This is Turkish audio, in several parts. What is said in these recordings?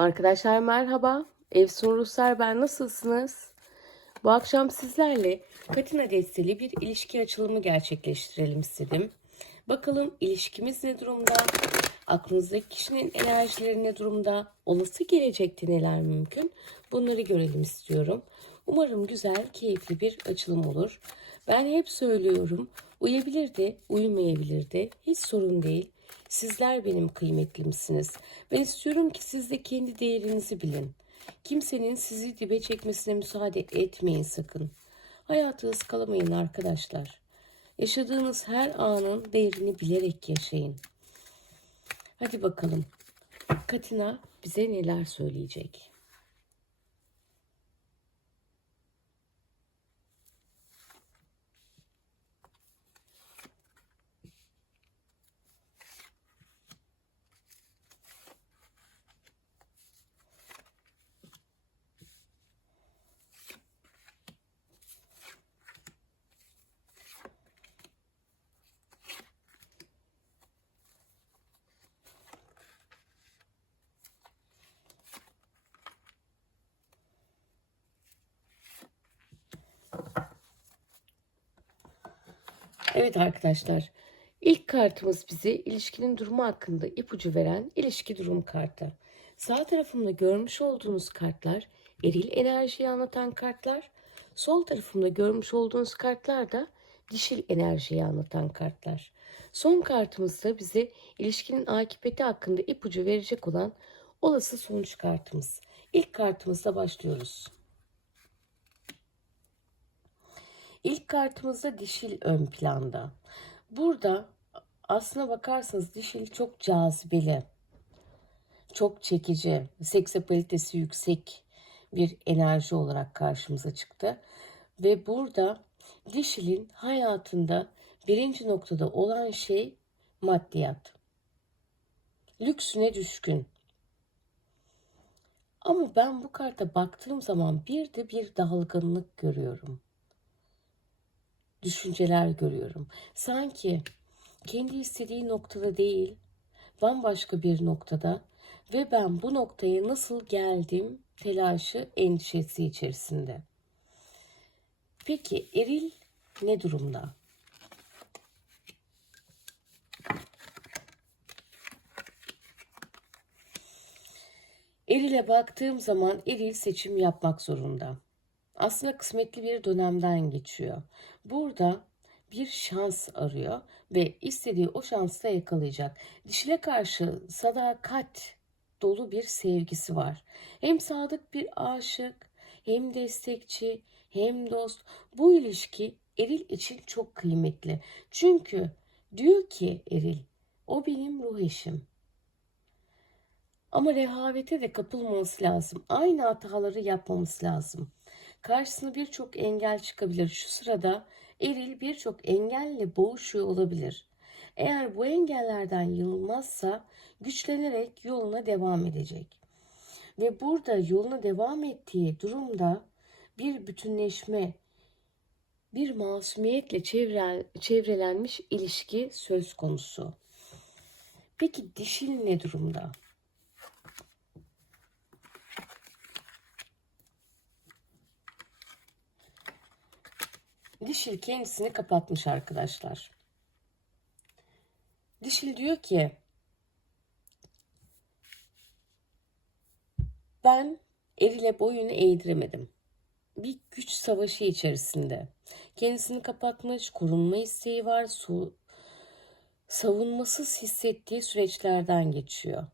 Arkadaşlar merhaba. Efsun Ruslar ben nasılsınız? Bu akşam sizlerle Katina desteli bir ilişki açılımı gerçekleştirelim istedim. Bakalım ilişkimiz ne durumda? Aklınızdaki kişinin enerjileri ne durumda? Olası gelecekte neler mümkün? Bunları görelim istiyorum. Umarım güzel, keyifli bir açılım olur. Ben hep söylüyorum. Uyabilir de, uyumayabilir de. Hiç sorun değil. Sizler benim kıymetlimsiniz. Ben istiyorum ki siz de kendi değerinizi bilin. Kimsenin sizi dibe çekmesine müsaade etmeyin sakın. Hayatı ıskalamayın arkadaşlar. Yaşadığınız her anın değerini bilerek yaşayın. Hadi bakalım. Katina bize neler söyleyecek? Evet arkadaşlar. İlk kartımız bize ilişkinin durumu hakkında ipucu veren ilişki durum kartı. Sağ tarafımda görmüş olduğunuz kartlar eril enerjiyi anlatan kartlar. Sol tarafımda görmüş olduğunuz kartlar da dişil enerjiyi anlatan kartlar. Son kartımız da bize ilişkinin akıbeti hakkında ipucu verecek olan olası sonuç kartımız. İlk kartımızla başlıyoruz. İlk kartımızda dişil ön planda. Burada aslına bakarsanız dişil çok cazibeli, çok çekici, seksapalitesi yüksek bir enerji olarak karşımıza çıktı. Ve burada dişilin hayatında birinci noktada olan şey maddiyat. Lüksüne düşkün. Ama ben bu karta baktığım zaman bir de bir dalgınlık görüyorum düşünceler görüyorum. Sanki kendi istediği noktada değil, bambaşka bir noktada ve ben bu noktaya nasıl geldim telaşı, endişesi içerisinde. Peki eril ne durumda? Eril'e baktığım zaman eril seçim yapmak zorunda aslında kısmetli bir dönemden geçiyor. Burada bir şans arıyor ve istediği o şansı da yakalayacak. Dişile karşı sadakat dolu bir sevgisi var. Hem sadık bir aşık, hem destekçi, hem dost. Bu ilişki Eril için çok kıymetli. Çünkü diyor ki Eril, o benim ruh eşim. Ama rehavete de kapılmaması lazım. Aynı hataları yapmaması lazım. Karşısına birçok engel çıkabilir. Şu sırada eril birçok engelle boğuşuyor olabilir. Eğer bu engellerden yılmazsa güçlenerek yoluna devam edecek. Ve burada yoluna devam ettiği durumda bir bütünleşme, bir masumiyetle çevrel, çevrelenmiş ilişki söz konusu. Peki dişil ne durumda? Dişil kendisini kapatmış arkadaşlar. Dişil diyor ki ben erile boyunu eğdiremedim. Bir güç savaşı içerisinde. Kendisini kapatmış, korunma isteği var, su, savunmasız hissettiği süreçlerden geçiyor.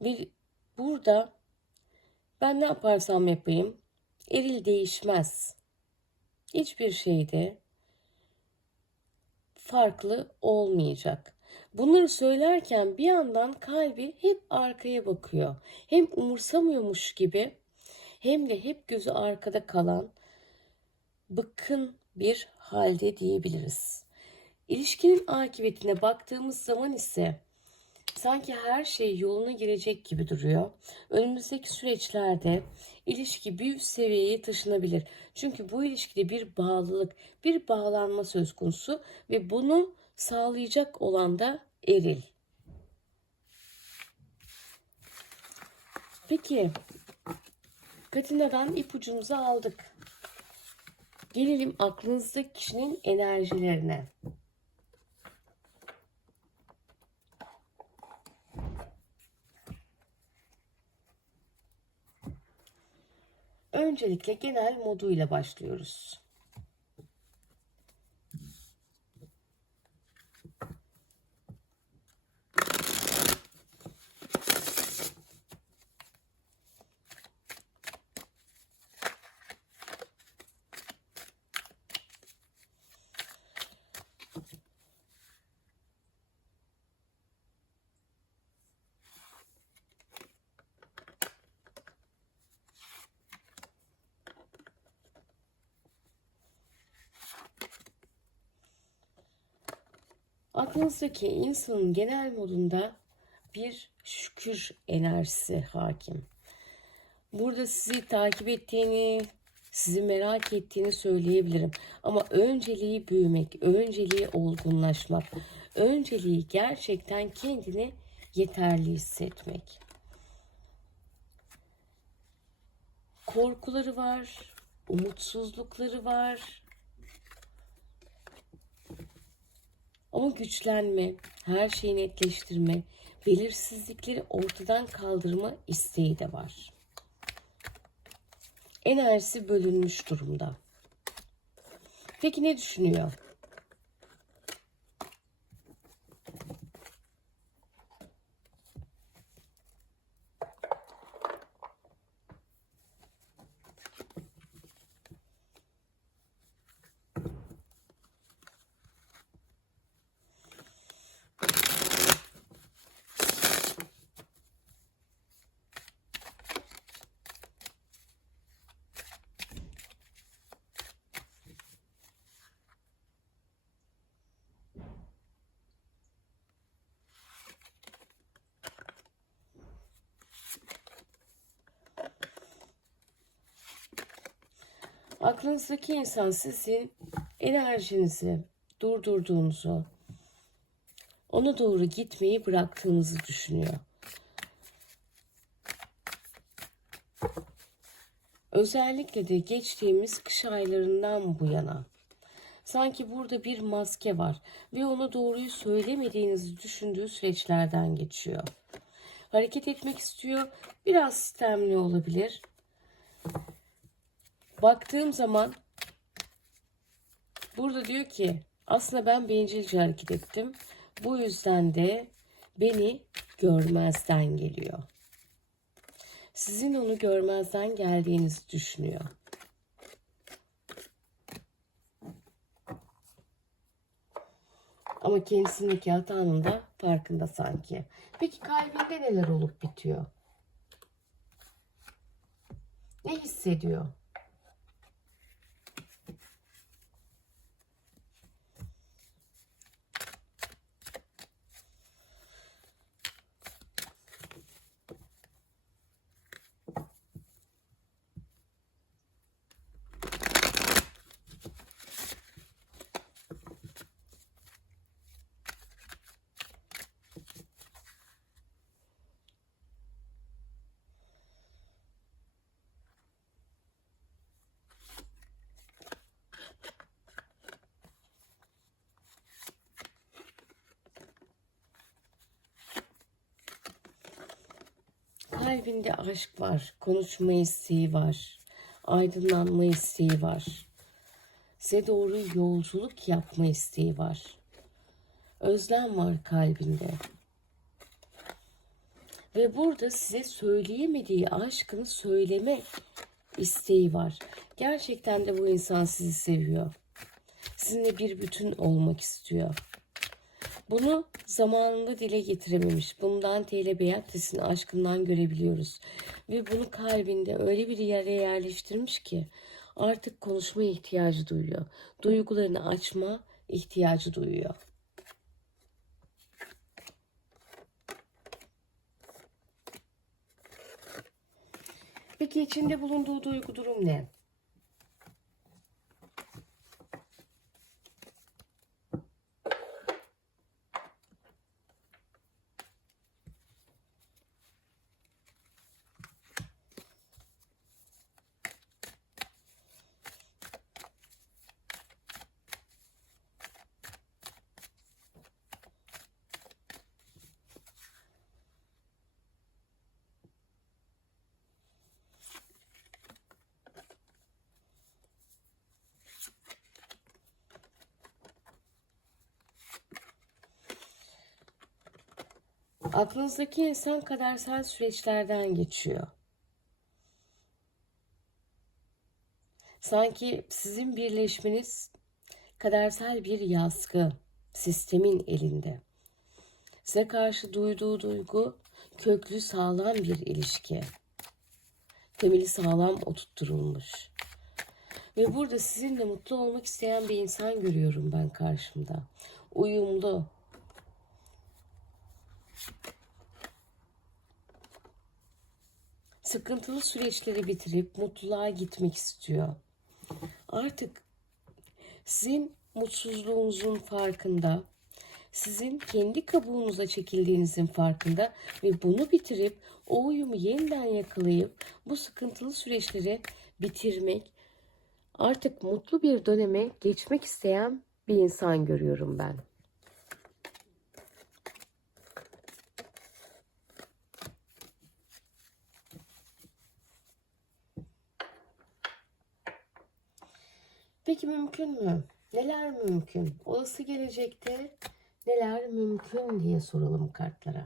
Ve burada ben ne yaparsam yapayım eril değişmez hiçbir şeyde farklı olmayacak. Bunları söylerken bir yandan kalbi hep arkaya bakıyor. Hem umursamıyormuş gibi hem de hep gözü arkada kalan bıkkın bir halde diyebiliriz. İlişkinin akıbetine baktığımız zaman ise sanki her şey yoluna girecek gibi duruyor. Önümüzdeki süreçlerde ilişki bir üst seviyeye taşınabilir. Çünkü bu ilişkide bir bağlılık, bir bağlanma söz konusu ve bunu sağlayacak olan da eril. Peki Katina'dan ipucumuzu aldık. Gelelim aklınızdaki kişinin enerjilerine. Öncelikle genel moduyla başlıyoruz. Aklınızdaki insanın genel modunda bir şükür enerjisi hakim. Burada sizi takip ettiğini, sizi merak ettiğini söyleyebilirim. Ama önceliği büyümek, önceliği olgunlaşmak, önceliği gerçekten kendini yeterli hissetmek. Korkuları var, umutsuzlukları var, Ama güçlenme, her şeyi netleştirme, belirsizlikleri ortadan kaldırma isteği de var. Enerjisi bölünmüş durumda. Peki ne düşünüyor? Aklınızdaki insan sizin enerjinizi durdurduğunuzu, ona doğru gitmeyi bıraktığınızı düşünüyor. Özellikle de geçtiğimiz kış aylarından bu yana. Sanki burada bir maske var ve ona doğruyu söylemediğinizi düşündüğü süreçlerden geçiyor. Hareket etmek istiyor, biraz sistemli olabilir baktığım zaman burada diyor ki aslında ben bencilce hareket ettim. Bu yüzden de beni görmezden geliyor. Sizin onu görmezden geldiğinizi düşünüyor. Ama kendisindeki hatanın da farkında sanki. Peki kalbinde neler olup bitiyor? Ne hissediyor? Kalbinde aşk var, konuşma isteği var, aydınlanma isteği var. Size doğru yolculuk yapma isteği var. Özlem var kalbinde. Ve burada size söyleyemediği aşkını söyleme isteği var. Gerçekten de bu insan sizi seviyor. Sizinle bir bütün olmak istiyor. Bunu zamanında dile getirememiş. Bundan Teyle Beatrice'in aşkından görebiliyoruz. Ve bunu kalbinde öyle bir yere yerleştirmiş ki artık konuşma ihtiyacı duyuyor. Duygularını açma ihtiyacı duyuyor. Peki içinde bulunduğu duygu durum ne? Aklınızdaki insan kadersel süreçlerden geçiyor. Sanki sizin birleşmeniz kadersel bir yaskı sistemin elinde. Size karşı duyduğu duygu köklü sağlam bir ilişki. Temeli sağlam oturtturulmuş. Ve burada sizinle mutlu olmak isteyen bir insan görüyorum ben karşımda. Uyumlu. Sıkıntılı süreçleri bitirip mutluluğa gitmek istiyor. Artık sizin mutsuzluğunuzun farkında, sizin kendi kabuğunuza çekildiğinizin farkında ve bunu bitirip o uyumu yeniden yakalayıp bu sıkıntılı süreçleri bitirmek, artık mutlu bir döneme geçmek isteyen bir insan görüyorum ben. Peki mümkün mü? Neler mümkün? Olası gelecekte neler mümkün diye soralım kartlara.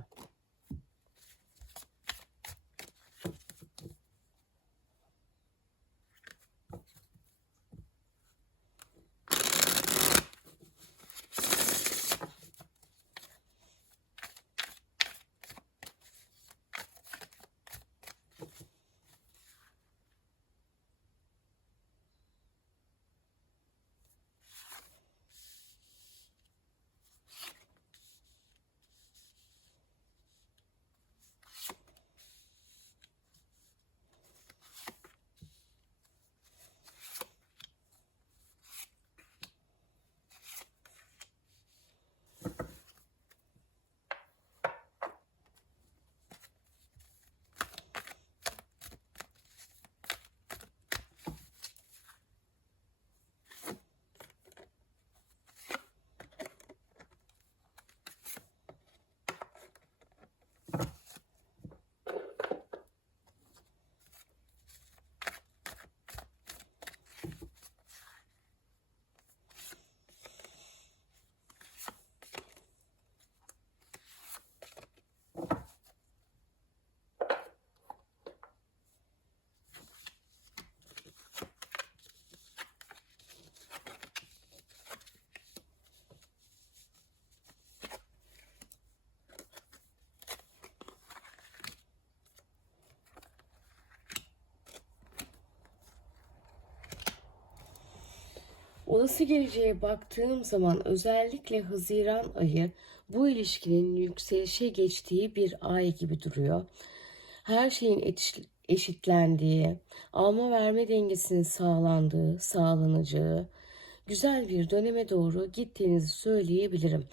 Olası geleceğe baktığım zaman özellikle Haziran ayı bu ilişkinin yükselişe geçtiği bir ay gibi duruyor. Her şeyin eşitlendiği, alma verme dengesinin sağlandığı, sağlanacağı, güzel bir döneme doğru gittiğinizi söyleyebilirim.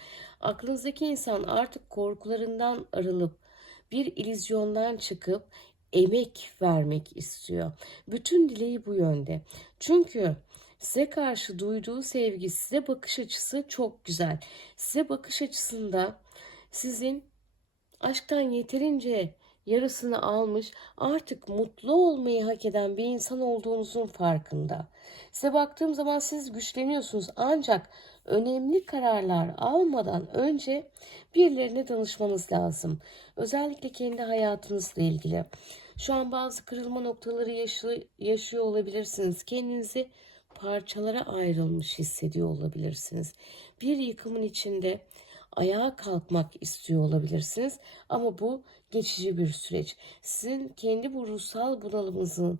Aklınızdaki insan artık korkularından arılıp bir ilizyondan çıkıp emek vermek istiyor. Bütün dileği bu yönde. Çünkü size karşı duyduğu sevgi, size bakış açısı çok güzel. Size bakış açısında sizin aşktan yeterince yarısını almış, artık mutlu olmayı hak eden bir insan olduğunuzun farkında. Size baktığım zaman siz güçleniyorsunuz ancak önemli kararlar almadan önce birilerine danışmanız lazım. Özellikle kendi hayatınızla ilgili. Şu an bazı kırılma noktaları yaşı- yaşıyor olabilirsiniz. Kendinizi parçalara ayrılmış hissediyor olabilirsiniz. Bir yıkımın içinde ayağa kalkmak istiyor olabilirsiniz ama bu geçici bir süreç. Sizin kendi bu ruhsal bunalımınızın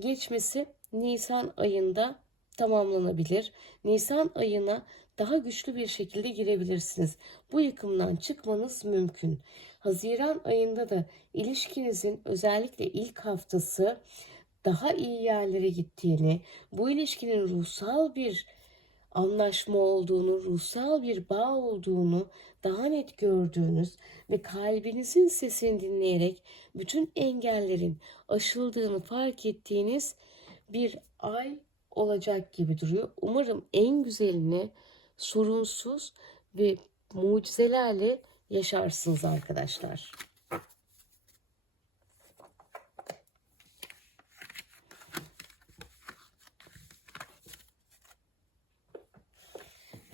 geçmesi Nisan ayında tamamlanabilir. Nisan ayına daha güçlü bir şekilde girebilirsiniz. Bu yıkımdan çıkmanız mümkün. Haziran ayında da ilişkinizin özellikle ilk haftası daha iyi yerlere gittiğini, bu ilişkinin ruhsal bir anlaşma olduğunu, ruhsal bir bağ olduğunu daha net gördüğünüz ve kalbinizin sesini dinleyerek bütün engellerin aşıldığını fark ettiğiniz bir ay olacak gibi duruyor. Umarım en güzelini sorunsuz ve mucizelerle yaşarsınız arkadaşlar.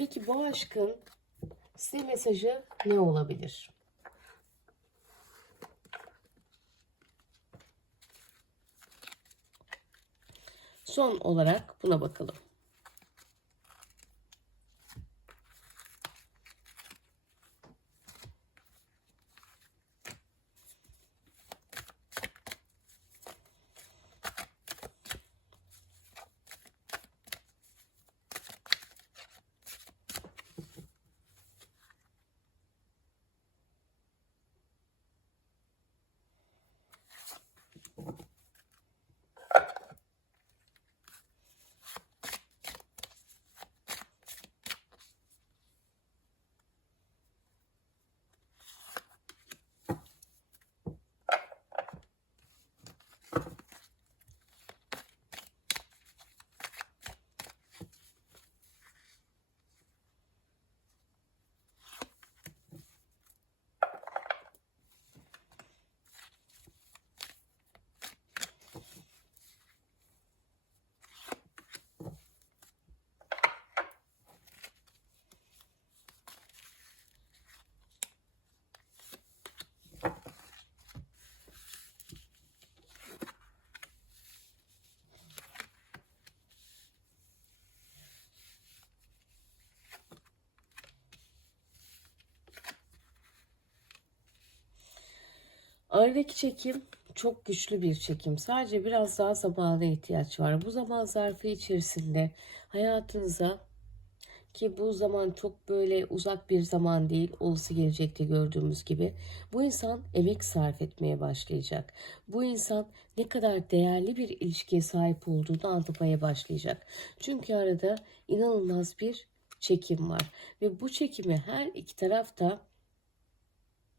Peki bu aşkın size mesajı ne olabilir? Son olarak buna bakalım. Aradaki çekim çok güçlü bir çekim. Sadece biraz daha zamana ihtiyaç var. Bu zaman zarfı içerisinde hayatınıza ki bu zaman çok böyle uzak bir zaman değil, olası gelecekte gördüğümüz gibi. Bu insan emek sarf etmeye başlayacak. Bu insan ne kadar değerli bir ilişkiye sahip olduğunu anlamaya başlayacak. Çünkü arada inanılmaz bir çekim var ve bu çekimi her iki tarafta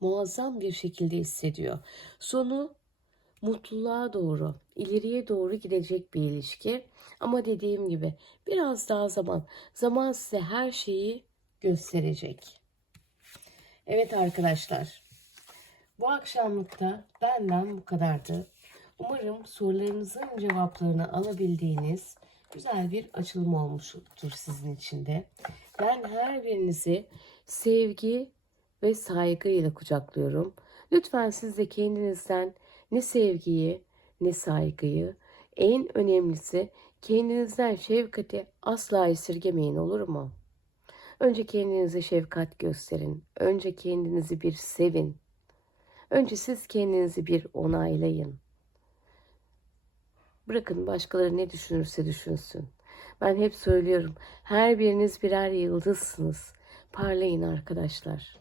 muazzam bir şekilde hissediyor. Sonu mutluluğa doğru, ileriye doğru gidecek bir ilişki. Ama dediğim gibi biraz daha zaman, zaman size her şeyi gösterecek. Evet arkadaşlar, bu akşamlıkta benden bu kadardı. Umarım sorularınızın cevaplarını alabildiğiniz güzel bir açılım olmuştur sizin için de. Ben her birinizi sevgi ve saygıyla kucaklıyorum. Lütfen siz de kendinizden ne sevgiyi ne saygıyı en önemlisi kendinizden şefkati asla esirgemeyin olur mu? Önce kendinize şefkat gösterin. Önce kendinizi bir sevin. Önce siz kendinizi bir onaylayın. Bırakın başkaları ne düşünürse düşünsün. Ben hep söylüyorum. Her biriniz birer yıldızsınız. Parlayın arkadaşlar.